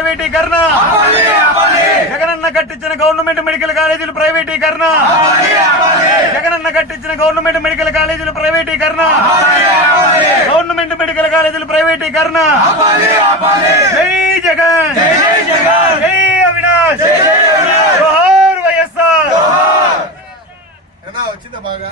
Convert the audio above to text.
ప్రైవేటీకరణ, జగనన్న కట్టించిన government medical కాలేజీలు ప్రైవేటీకరణ, జగనన్న కట్టించిన గవర్నమెంట్ మెడికల్ కాలేజీలు ప్రైవేటీకరణ, గవర్నమెంట్ మెడికల్ కాలేజీలు ప్రైవేటీకరణ. జై జగన్, జై అవినాష్, జోహార్ వైఎస్ఆర్. వచ్చిందా బాగా